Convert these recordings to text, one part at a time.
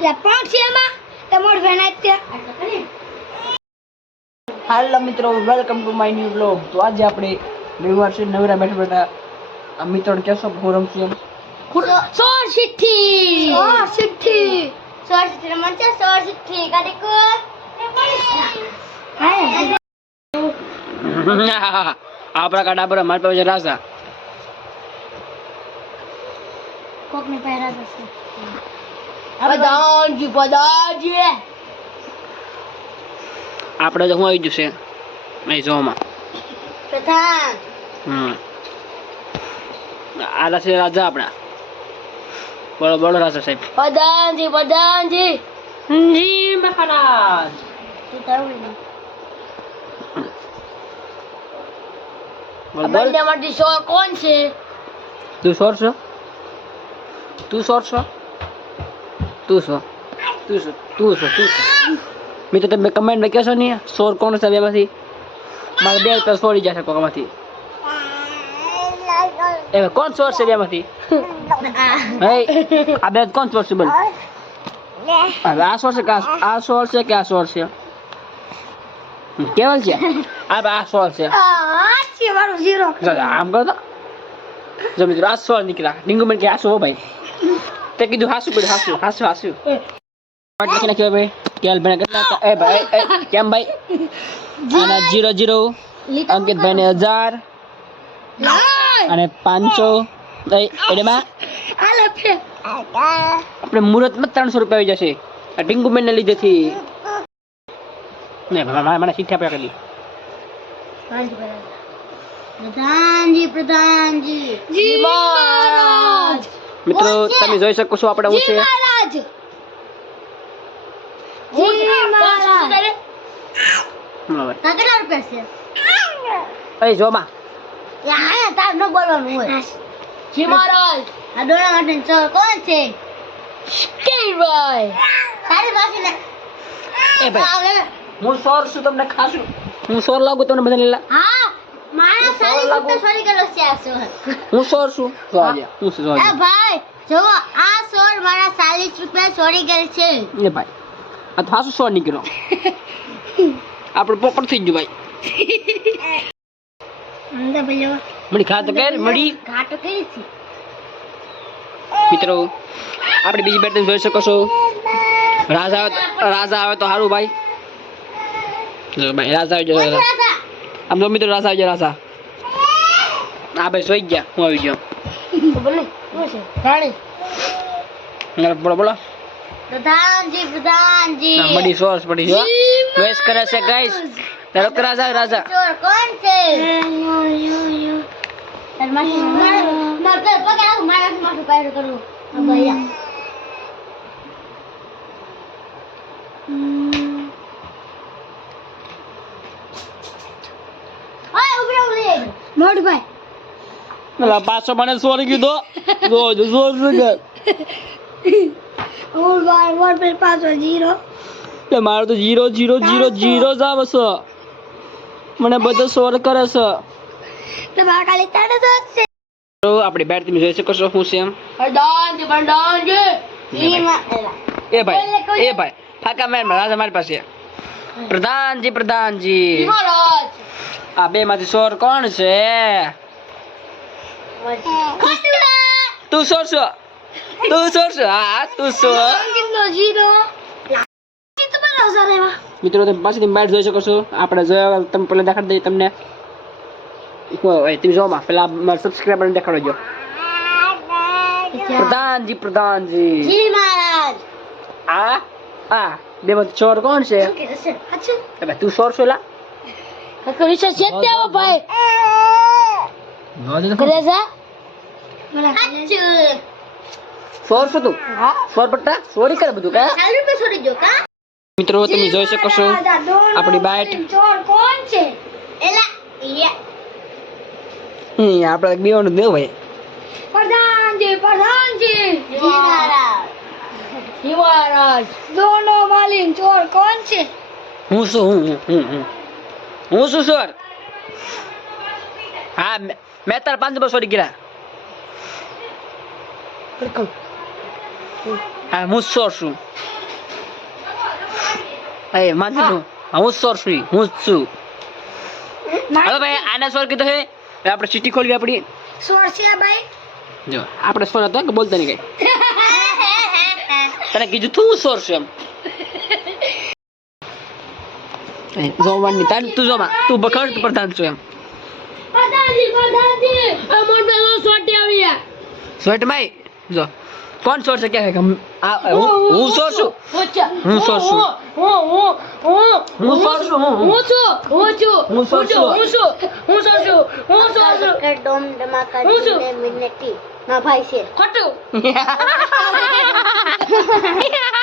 એટલે પણ છે એમાં? તમારું વેનાય ત્યાં. હાલો મિત્રો welcome to my new blog તો આજે આપણે રવિવાર છે નવરા બેઠા બેઠા આ મિત્રોને કહેશો હું રમશું એમ. સોળ સિટ્ઠી સોળ સિટ્ઠી સિઠ્ઠી રમણ છે સોળ સિટ્ઠી કાઢી કો આપણા કાઢા પર મારી પાસે રાસા કોક ને પહેરા જશે પદાનજી પદાનજી આપણે તો હું આવી જશે અહીં જોવામાં. પ્રધાન હમ. આ છે રાજા આપણા. બોલો બોલો રાજા સાહેબ. પ્રધાનજી પ્રધાનજી જી મહારાજ. બંને માટે સોળ કોણ છે? તું સોર છો? તું સોર છો? તું છો તું છો તું છો તું છો મિત્રો તમે કમેન્ટ કહેશો નહીં સોર કોણ છે બેમાંથી મારે બે રૂપિયા સોરી જશે કોકમાંથી એમાં કોણ સોર છે બેમાંથી આ બે કોણ સોર છે બોલ. હવે આ સોર છે આ- આ સોર છે કે આ સોર છે? કેવલ છે? આ આ સોર છે. આ આમ કરો તો. જો મિત્રો આ સોર નીકળ્યા. ડીંગુ મને કે હાસુ હો ભાઈ? તે કીધું હાસુ પડ્યું હાસુ હાસુ હાસુ પાટ લખી નાખ્યો ભાઈ કેલ ભાઈ કેટલા એ ભાઈ કેમ ભાઈ અને જીરો જીરો અંકિત ભાઈ ને હજાર અને પાંચસો એમાં આપણે મુહૂર્તમાં ત્રણસો રૂપિયા આવી જશે આ ડીંગુ બેન ને લીધેથી ને મને શીખ્યા આપ્યા કરી પ્રધાનજી પ્રધાનજી જી મહારાજ મિત્રો તમે જોઈ શકો છો આપણે હું છે. જી તાર ન બોલવાનું હોય. જી મહારાજ. આ ચોર કોણ છે? કેભાઈ તારી પાસે ને એ ભાઈ. હું સોર છું તમને ખાશું. હું સોર લાગુ તમને બધાને હા. મારા સાલી લાગુ. સોરી ગયેલો છે આ સોર. હું સોર છું? જો આજે હું. એ ભાઈ જો આ સોર મારા સાલી રૂપિયા સોરી ગયેલ છે. એ ભાઈ આ તો હાસુ સોર નીકળ્યો. આપણે પોપટ થઈ ગયું ભાઈ. અંદર ભાઈઓ મળી ખા તો કે મળી. ઘાટો કરી છે. મિત્રો આપણે બીજી બેટ જોઈ શકો છો. રાજા રાજા આવે તો સારું ભાઈ. ભાઈ રાજા આવી ગયો રાજા. આમ તો મિત્રો રાસા આવી ગયો આ. હા ભાઈ સોઈ ગયા હું આવી ગયો. બોલે બોલો પ્રધાનજી બડી બડી કરે છે ગાઈસ તારો રાજા રાજા. ચોર કોણ છે? તાર માસી મારે મારે તો પગે આવું મારે માથું પાયરું કરવું. ભૈયા મોડ ભાઈ. પેલા પાછો મને સોર કીધો. જો જો સોર છે ઓર બાર વોર પર પાછો જીરો એટલે મારો તો જીરો જીરો જીરો જીરો જ આવે છે. મને બધો સોર કરે છે. તમારા ખાલી તને તો છે. તો આપણી બેટ તમે જોઈ શકો છો હું છે એમ? પ્રધાનજી ઈ એ ભાઈ. એ ભાઈ ફાકા મેર મારા મારી પાસે. પ્રધાનજી પ્રધાનજી. મહારાજ. આ બે માંથી સોર કોણ છે? તું સોર છો? તું સોર છો? હા તું સોર. મિત્રો તમે મિત્રો તમે પાછળથી જોઈ શકો છો. આપણે જોયા તમે પેલા દેખાડી દઈએ તમને. તમે જો માં પેલા મારા સબસ્ક્રાઈબર દેખાડો જો. પ્રધાનજી પ્રધાનજી. જી મહારાજ. આ આ બે માંથી ચોર કોણ છે? તું સોર છો લા? છે તે આવો ભાઈ કરે છે સોર શું તું સોર પટ્ટા સોરી કરે બધું કા મિત્રો તમે જોઈ શકો છો આપણી બાઈટ ચોર કોણ છે આપણે બેવાનું દેવ ભાઈ પ્રધાનજી પ્રધાનજી જી મહારાજ જી મહારાજ દોનો માલિન ચોર કોણ છે હું શું હું હું હું હું શું સર હા મેં- તારા પાંચ બસો સોરી ગયા હા હું સોર છું. એ માનજો છું હું સોર છું હું છું. હલો ભાઈ આના સોર કીધો હે હવે આપણે ચીઠી ખોલવી આપણી. સોર છે ભાઈ. જો આપણે સોર હતો કે બોલતા નહીં કઈ? તને કીધું તું સોર છું એમ એ, જોવાની તાર તું જોમાં તું બખડ પ્રધાન છું એમ. પ્રધાનજી પ્રધાનજી અમર પેલો સોટી આવી સ્વેટ માઈ જો. કોણ સોર છે? કે કે આ હું હું સોર છું. હું સોર છું. હું હું હું હું. સોર છું હું હું. છું હું છું. હું સોર છું. હું છું. હું સોર છું. હું સોર છું. ડોમ ધમાકા હું છું. મિનટી માં ભાઈ છે. ખોટું.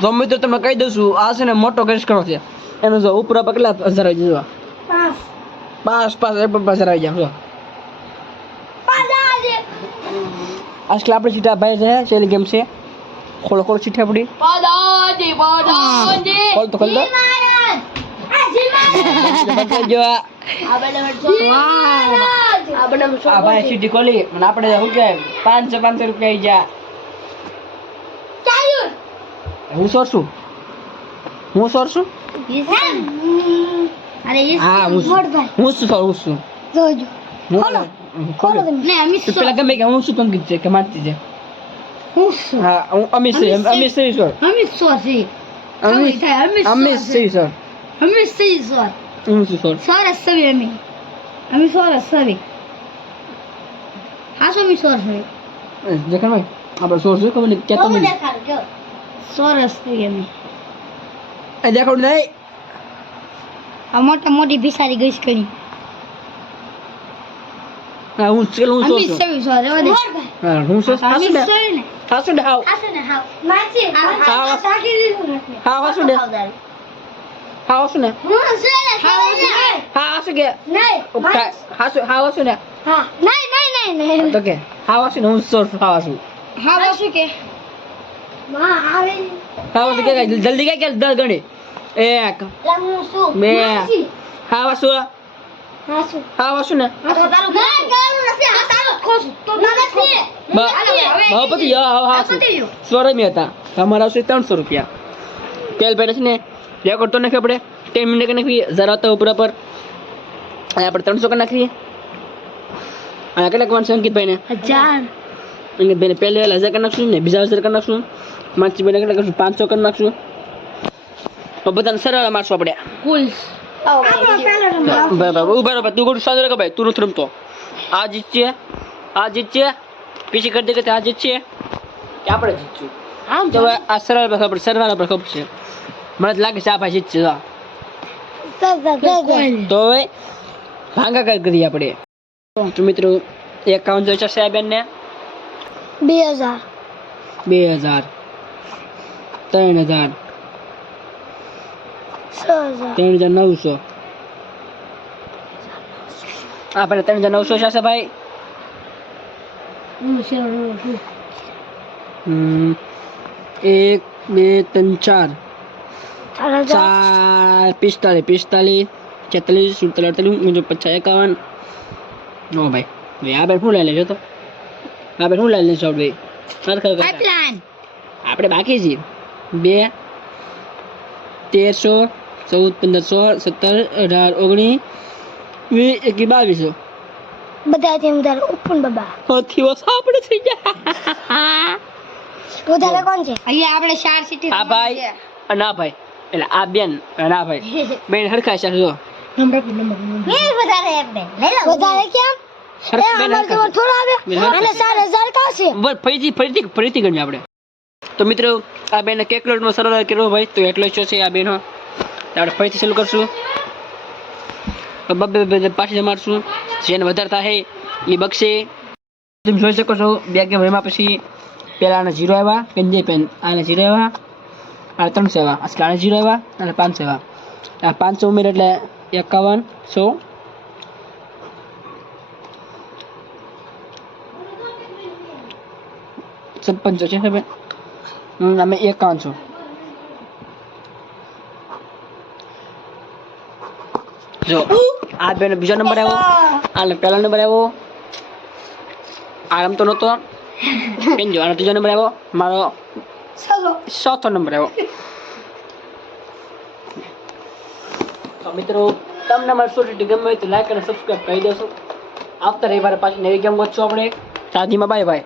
જો મિત્રો તમને કહી દઉં છું આ છે ને મોટો કૃષ્ણ છે. એનો જો ઉપર પગલા પસાર આવી જવા પાસ પાસ એ પણ પાસ આવી જાય જો. આજકાલ આપણે સીધા ભાઈ છે છેલ્લી ગેમ છે? ખોલો ખોલો ચીઠી આપડી ખોલ તો ખોલ અને આપણે શું કે પાંચસો પાંચસો રૂપિયા આવી ચાલ્યું હું સોરશું હું સોર છું હા હું હું શું સોર છું પેલા ગમે કે હું શું પંકિત છે કે માનતી છે? હું હા હું અમિત અમિત છે. સર. અમિત થાય અમી અમિત છે સર. સોર. હું શું સર? સોરસ સવી અમી. અમી સોરસ સવી. હા સો અમી સોરસ સવી દેખાડ ભાઈ આપણે સોર શું ખબર નહીં ક્યાં તમે સોરસ સવી અમી એ દેખાડું નહીં? આ મોટા મોટી ભિસારી ગઈશ કરી. હા હું ચલ હું સોર અમી સોર રેવા દે. હા હું હાસુ ને સવી ને? હાસુ ને હાવ. આસે ને હાવ માચી હા. સાકી દીધું હા હાસુ ને ખાવદાર હા હાસુ ને હું ને હા હા હાસુ કે નહીં હાસુ હા હાસુ ને હા. નહીં નહીં નહીં તો કે હા હાસુ ને હું સોર છું હા હાસુ હા બસું કે હા કે જલ્દી કે કે દસ ગણી. એક. બે. હા હાસુ હા શું? ને? સ્વરમી હતા. આવશે ત્રણસો રૂપિયા. તેલ પેટે છે ને રેકોર્ડ તો નાખીએ આપણે. ટેન મિનિટ કરી નાખીએ ઉપર પર. અને આપણે ત્રણસો કરી નાખીએ. અને કેટલાક વાંચો અંકિતભાઈને? હજાર. અંકિતભાઈને પહેલે હજાર કરી નાખશું ને બીજા હજાર કરી નાખશું. માનસીભાઈને કેટલા કરશું પાંચસો કરી નાખશું. તો બધાને સરળ મારશું આપણે. કુલ બરાબર ઊભા રહો. તું ગોળું સાદો ભાઈ. તું નથી રમતો. આ જીતશે આ જીતશે પીછી કરી દે કે આ જીતશે. કે આપણે જીતશું. આમ તો આ સરળ પર ખબર સરવાળા પર ખબર છે. મને લાગે છે આ ભાઈ જીતશે જો. તો હવે ભાગાકાર કરીએ આપણે. તો મિત્રો એકાઉન્ટ જો છે સાહેબ ને બે હજાર. બે હજાર. ત્રણ હજાર. ત્રણ હજાર નવસો. આપણે ત્રણ હજાર નવસો છે ભાઈ? એક બે ત્રણ ચાર. ચાર પિસ્તાલીસ પિસ્તાલીસ છેતાલીસ સુડતાલીસ અડતાલીસ મુજબ પચાસ એકાવન. ઓ ભાઈ ભાઈ આ બેન શું લઈ લેજો તો? આ બેન શું લઈ લેશો ભાઈ. આપણે બાકી છીએ. બે તેરસો ચૌદ પંદરસો સત્તર અઢાર ઓગણીસ વીસ એકવીસ બાવીસો. બધાથી વધારે. ઓપન બાબા. સૌથી ઓછા આપણે થઈ ગયા વધારે કોણ છે? અહીંયા આપણે ચાર સિટી આ ભાઈ અને આ ભાઈ. એટલે આ બેન અને આ ભાઈ. બેન હરખા છે જો. નંબર નંબર વધારે એમ બે લઈ લો. વધારે કેમ? થોડા આવે. અને છે. ચાર હજાર કાશે ફરીથી ફરીથી ફરીથી ગણ્યું આપણે. તો મિત્રો, આ બેન કેકલોટનો સરળ કર્યો ભાઈ. તો એટલો જ છે આ બેનો. આપણે ફરીથી ચાલુ કરશું. તો બબ્બે બબ્બે પાછી જમાડશું જેને વધારે થાય એ બગશે. તમે જોઈ શકો છો, બે ગેમ રમ્યા પછી પહેલાં આને જીરો આવ્યા પેન્જે પેન આને જીરો આવ્યા, આને ત્રણસો આવ્યા. આજકાલ આને જીરો આવ્યા અને પાંચસો આવ્યા. આ પાંચસો ઉમેર એટલે એકાવન સો. છપ્પનસો છે સાહેબ અમે એકાવનસો જો આ બેનો બીજો નંબર આવ્યો. આ પહેલો નંબર આવ્યો. આ રમતો નહોતો. બેન જો આનો ત્રીજો નંબર આવ્યો. મારો ચોથો નંબર આવ્યો. તો મિત્રો તમને મારી સ્ટોરી ગમે તો લાઈક અને સબસ્ક્રાઈબ કરી દેશો. આવતા રવિવારે પાછી નવી ગેમ ગોતશું આપણે. શાદીમાં બાય બાય